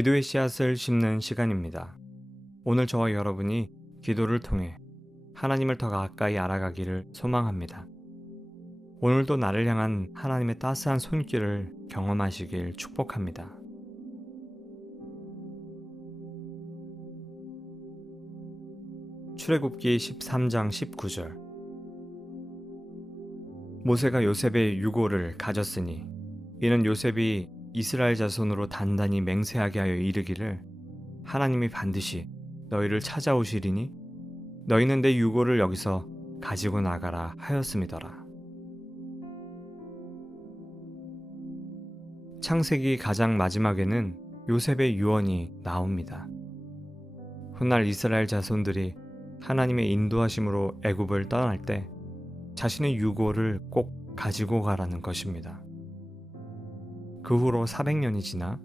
기도의 씨앗을 심는 시간입니다. 오늘 저와 여러분이 기도를 통해 하나님을 더 가까이 알아가기를 소망합니다. 오늘도 나를 향한 하나님의 따스한 손길을 경험하시길 축복합니다. 출애굽기 13장 19절. 모세가 요셉의 유고를 가졌으니 이는 요셉이 이스라엘 자손으로 단단히 맹세하게 하여 이르기를 하나님이 반드시 너희를 찾아오시리니 너희는 내 유고를 여기서 가지고 나가라 하였음이더라. 창세기 가장 마지막에는 요셉의 유언이 나옵니다. 훗날 이스라엘 자손들이 하나님의 인도하심으로 애굽을 떠날 때 자신의 유고를 꼭 가지고 가라는 것입니다. 그 후로 400년이 지나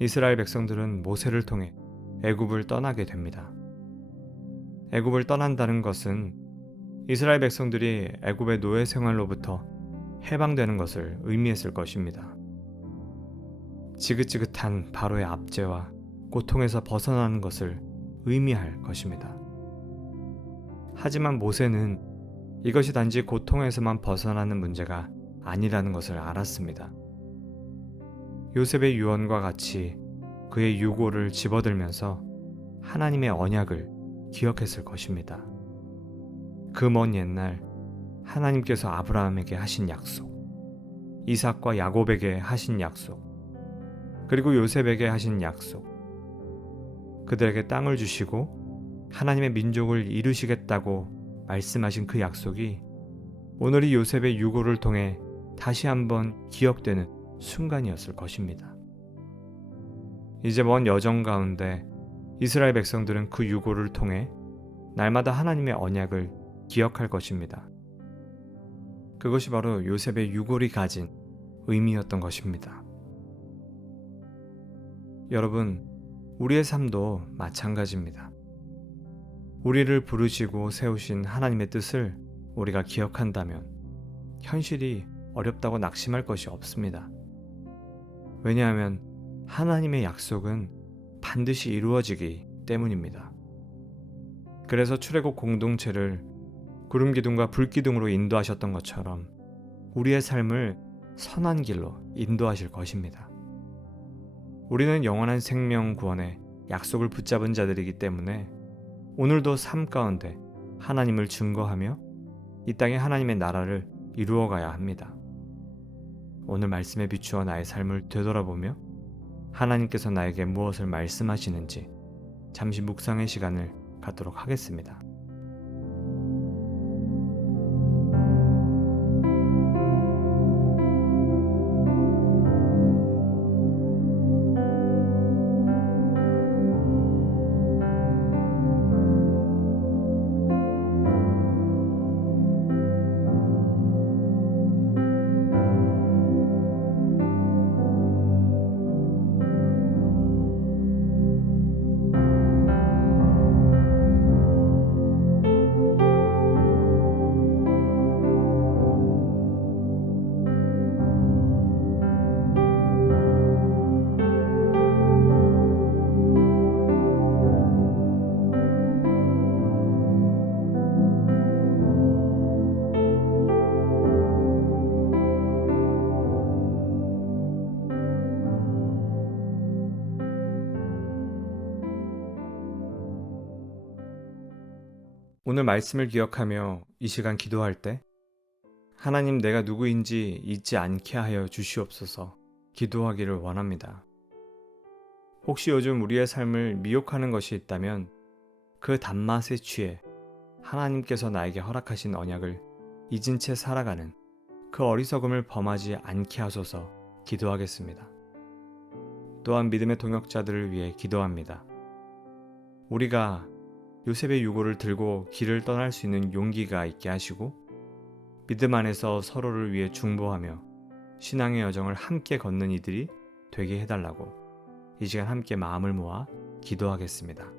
이스라엘 백성들은 모세를 통해 애굽을 떠나게 됩니다. 애굽을 떠난다는 것은 이스라엘 백성들이 애굽의 노예 생활로부터 해방되는 것을 의미했을 것입니다. 지긋지긋한 바로의 압제와 고통에서 벗어나는 것을 의미할 것입니다. 하지만 모세는 이것이 단지 고통에서만 벗어나는 문제가 아니라는 것을 알았습니다. 요셉의 유언과 같이 그의 유고를 집어들면서 하나님의 언약을 기억했을 것입니다. 그 먼 옛날 하나님께서 아브라함에게 하신 약속, 이삭과 야곱에게 하신 약속, 그리고 요셉에게 하신 약속, 그들에게 땅을 주시고 하나님의 민족을 이루시겠다고 말씀하신 그 약속이 오늘 이 요셉의 유고를 통해 다시 한번 기억되는 순간이었을 것입니다. 이제 먼 여정 가운데 이스라엘 백성들은 그 유고를 통해 날마다 하나님의 언약을 기억할 것입니다. 그것이 바로 요셉의 유골이 가진 의미였던 것입니다. 여러분, 우리의 삶도 마찬가지입니다. 우리를 부르시고 세우신 하나님의 뜻을 우리가 기억한다면 현실이 어렵다고 낙심할 것이 없습니다. 왜냐하면 하나님의 약속은 반드시 이루어지기 때문입니다. 그래서 출애굽 공동체를 구름 기둥과 불 기둥으로 인도하셨던 것처럼 우리의 삶을 선한 길로 인도하실 것입니다. 우리는 영원한 생명 구원의 약속을 붙잡은 자들이기 때문에 오늘도 삶 가운데 하나님을 증거하며 이 땅에 하나님의 나라를 이루어가야 합니다. 오늘 말씀에 비추어 나의 삶을 되돌아보며 하나님께서 나에게 무엇을 말씀하시는지 잠시 묵상의 시간을 갖도록 하겠습니다. 오늘 말씀을 기억하며 이 시간 기도할 때 하나님, 내가 누구인지 잊지 않게 하여 주시옵소서 기도하기를 원합니다. 혹시 요즘 우리의 삶을 미혹하는 것이 있다면 그 단맛에 취해 하나님께서 나에게 허락하신 언약을 잊은 채 살아가는 그 어리석음을 범하지 않게 하소서 기도하겠습니다. 또한 믿음의 동역자들을 위해 기도합니다. 우리가 요셉의 유고를 들고 길을 떠날 수 있는 용기가 있게 하시고 믿음 안에서 서로를 위해 중보하며 신앙의 여정을 함께 걷는 이들이 되게 해달라고 이 시간 함께 마음을 모아 기도하겠습니다.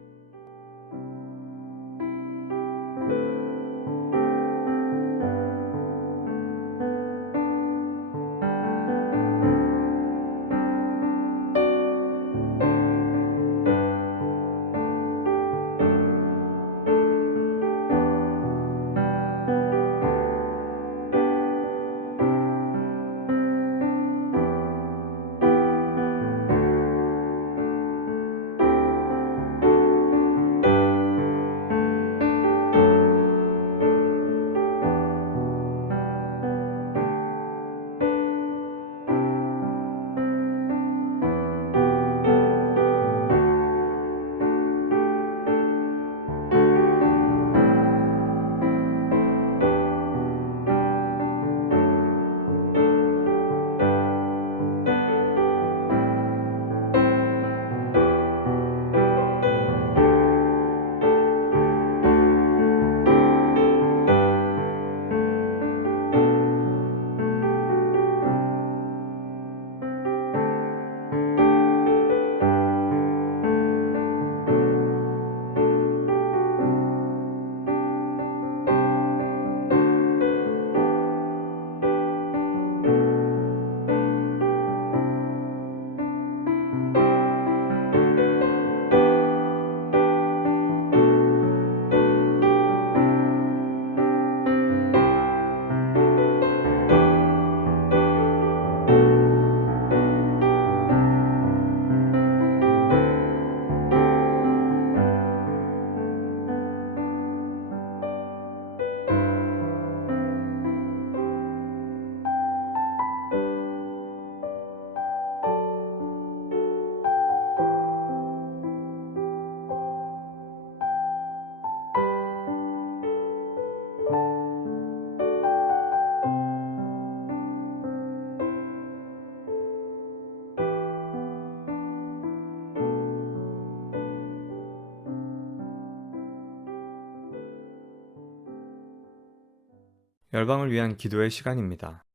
열방을 위한 기도의 시간입니다.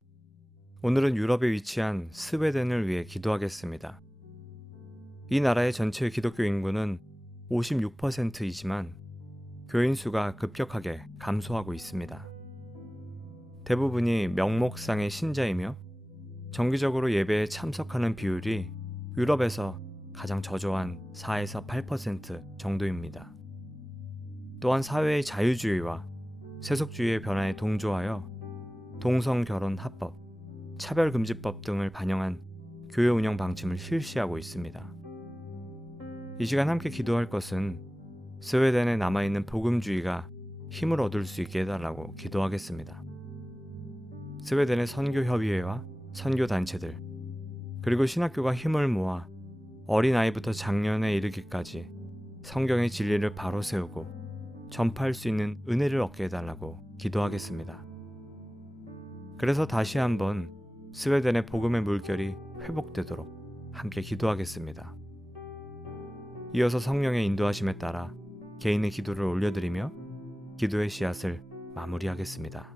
오늘은 유럽에 위치한 스웨덴을 위해 기도하겠습니다. 이 나라의 전체 기독교 인구는 56%이지만 교인 수가 급격하게 감소하고 있습니다. 대부분이 명목상의 신자이며 정기적으로 예배에 참석하는 비율이 유럽에서 가장 저조한 4에서 8% 정도입니다. 또한 사회의 자유주의와 세속주의의 변화에 동조하여 동성결혼 합법, 차별금지법 등을 반영한 교회 운영 방침을 실시하고 있습니다. 이 시간 함께 기도할 것은 스웨덴에 남아있는 복음주의가 힘을 얻을 수 있게 해달라고 기도하겠습니다. 스웨덴의 선교협의회와 선교단체들, 그리고 신학교가 힘을 모아 어린아이부터 장년에 이르기까지 성경의 진리를 바로 세우고 전파할 수 있는 은혜를 얻게 해달라고 기도하겠습니다. 그래서 다시 한번 스웨덴의 복음의 물결이 회복되도록 함께 기도하겠습니다. 이어서 성령의 인도하심에 따라 개인의 기도를 올려드리며 기도의 씨앗을 마무리하겠습니다.